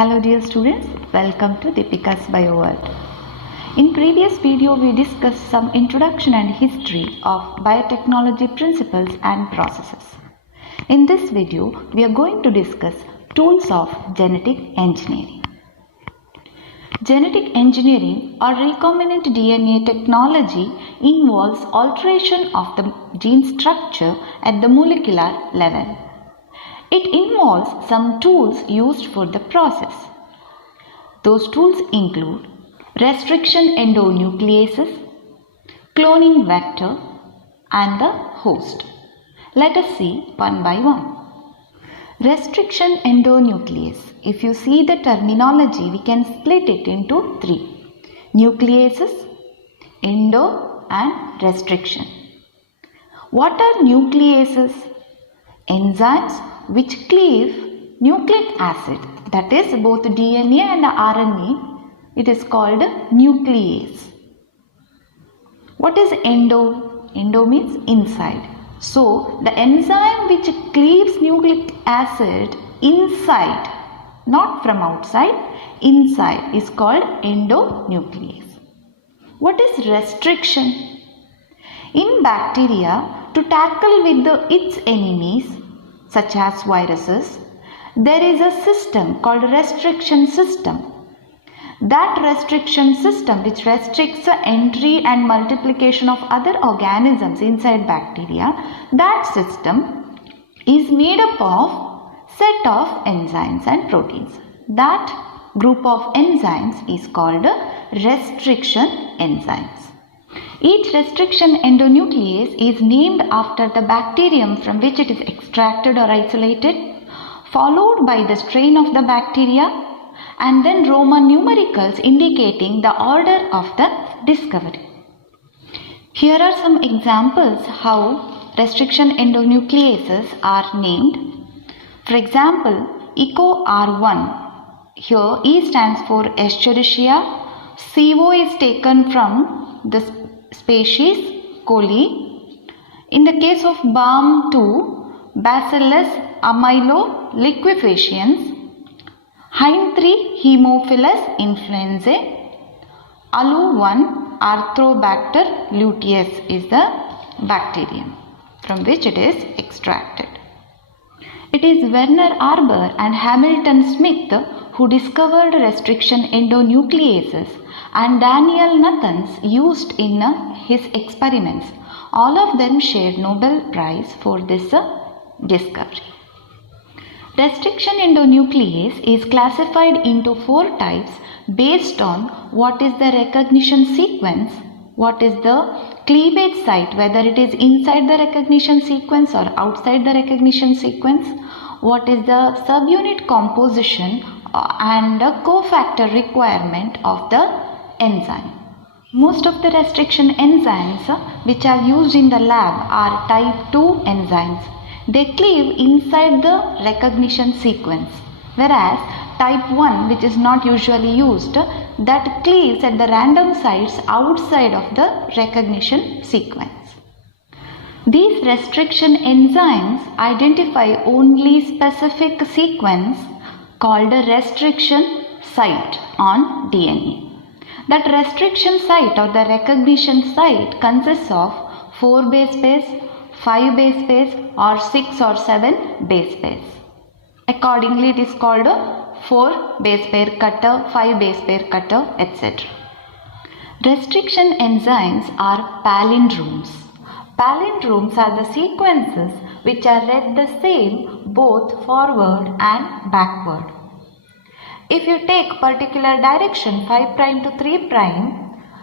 Hello dear students, welcome to Deepika's Bio World. In previous video we discussed some introduction and history of biotechnology principles and processes. In this video we are going to discuss tools of genetic engineering. Genetic engineering or recombinant DNA technology involves alteration of the gene structure at the molecular level. It involves some tools used for the process. Those tools include restriction endonucleases, cloning vector, and the host. Let us see one by one. Restriction endonuclease. If you see the terminology, we can split it into three: nucleases, endo, and restriction. What are nucleases? Enzymes which cleave nucleic acid, that is both DNA and RNA, it is called nuclease. What is endo? Endo means inside. So the enzyme which cleaves nucleic acid inside, not from outside, inside, is called endonuclease. What is restriction? In bacteria, to tackle with its enemies such as viruses, there is a system called restriction system. That restriction system which restricts the entry and multiplication of other organisms inside bacteria, that system is made up of set of enzymes and proteins. That group of enzymes is called restriction enzymes. Each restriction endonuclease is named after the bacterium from which it is extracted or isolated, followed by the strain of the bacteria, and then Roman numericals indicating the order of the discovery. Here are some examples how restriction endonucleases are named. For example, EcoR1. Here E stands for Escherichia. CO is taken from the species coli. In the case of BAM2, Bacillus amyloliquefaciens, HIND3 Haemophilus influenzae, ALU1 Arthrobacter luteus is the bacterium from which it is extracted. It is Werner Arber and Hamilton Smith who discovered restriction endonucleases, and Daniel Nathans used in his experiments. All of them shared Nobel Prize for this discovery. Restriction endonuclease is classified into four types based on what is the recognition sequence, what is the cleavage site, whether it is inside the recognition sequence or outside the recognition sequence, what is the subunit composition and the cofactor requirement of the enzyme. Most of the restriction enzymes which are used in the lab are type 2 enzymes. They cleave inside the recognition sequence, whereas type 1, which is not usually used, that cleaves at the random sites outside of the recognition sequence. These restriction enzymes identify only specific sequence called a restriction site on DNA. That restriction site or the recognition site consists of 4 base pairs, 5 base pairs, or 6 or 7 base pairs. Accordingly, it is called a 4 base pair cutter, 5 base pair cutter, etc. Restriction enzymes are palindromes. Palindromes are the sequences which are read the same both forward and backward. If you take particular direction 5' to 3',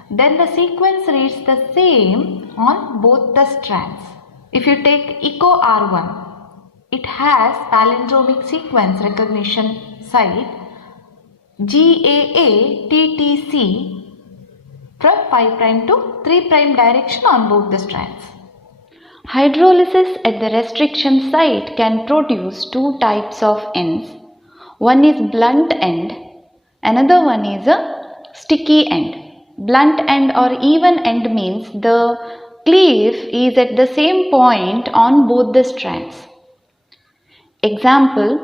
then the sequence reads the same on both the strands. If you take EcoR1, it has palindromic sequence recognition site GAA-TTC from 5' to 3' direction on both the strands. Hydrolysis at the restriction site can produce two types of ends. One is blunt end, another one is a sticky end. Blunt end or even end means the cleave is at the same point on both the strands. Example,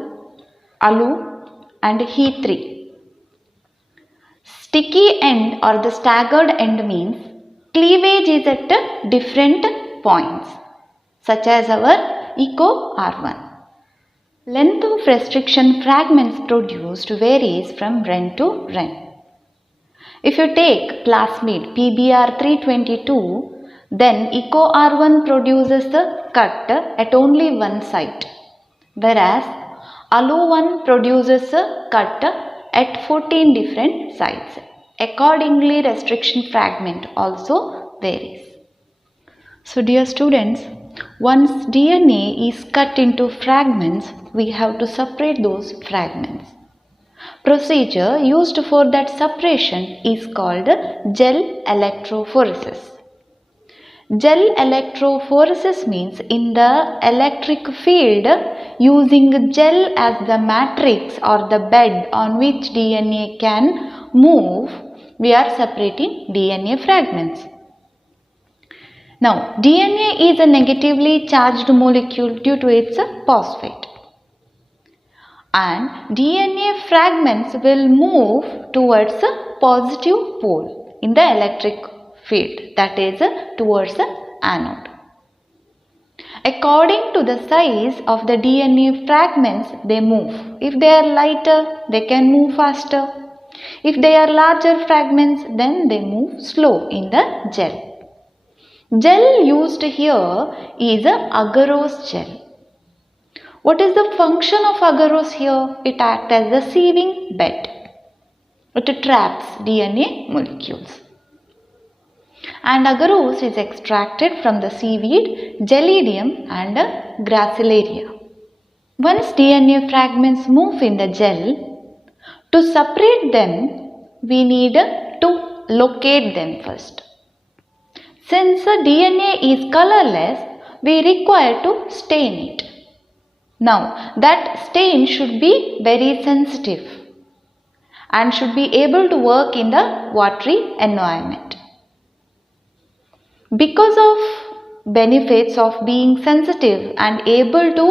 ALU and He3. Sticky end or the staggered end means cleavage is at different points, such as our eco R1. Length of restriction fragments produced varies from REN to REN. If you take plasmid PBr322, then eco R1 produces the cut at only one site, whereas ALO1 produces a cut at 14 different sites. Accordingly, restriction fragment also varies. So dear students, once DNA is cut into fragments, we have to separate those fragments. Procedure used for that separation is called gel electrophoresis. Gel electrophoresis means in the electric field, using gel as the matrix or the bed on which DNA can move, we are separating DNA fragments. Now, DNA is a negatively charged molecule due to its phosphate. And DNA fragments will move towards a positive pole in the electric field, that is towards the anode. According to the size of the DNA fragments, they move. If they are lighter, they can move faster. If they are larger fragments, then they move slow in the gel. Gel used here is a agarose gel. What is the function of agarose here? It acts as a sieving bed. It traps DNA molecules. And agarose is extracted from the seaweed Gelidium and Gracilaria. Once DNA fragments move in the gel, to separate them, we need to locate them first. Since DNA is colorless, we require to stain it. Now, that stain should be very sensitive and should be able to work in the watery environment. Because of benefits of being sensitive and able to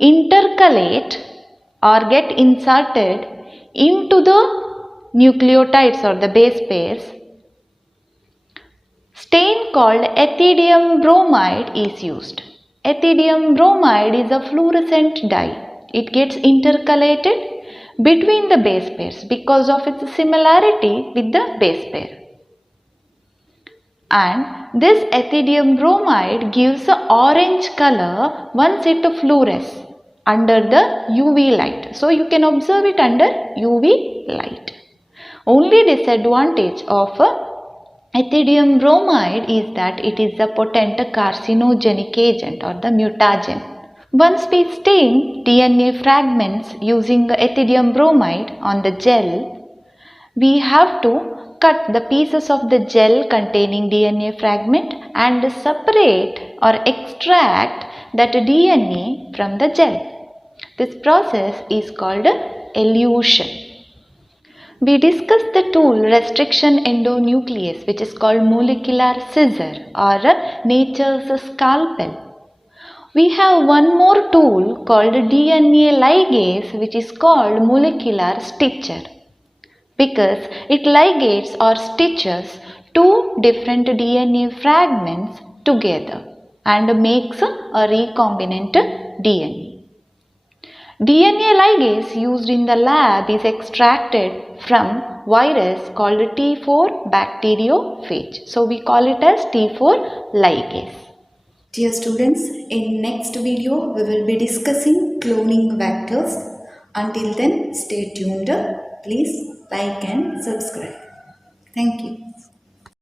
intercalate or get inserted into the nucleotides or the base pairs, stain called ethidium bromide is used. Ethidium bromide is a fluorescent dye. It gets intercalated between the base pairs because of its similarity with the base pair. And this ethidium bromide gives an orange color once it fluoresces under the UV light. So you can observe it under UV light. Only disadvantage of ethidium bromide is that it is a potent carcinogenic agent or the mutagen. Once we stain DNA fragments using ethidium bromide on the gel, we have to cut the pieces of the gel containing DNA fragment and separate or extract that DNA from the gel. This process is called elution. We discussed the tool restriction endonuclease, which is called molecular scissor or nature's scalpel. We have one more tool called DNA ligase, which is called molecular stitcher, because it ligates or stitches two different DNA fragments together and makes a recombinant DNA. DNA ligase used in the lab is extracted from virus called T4 bacteriophage. So we call it as T4 ligase. Dear students, in next video we will be discussing cloning vectors. Until then, stay tuned. Please like and subscribe. Thank you.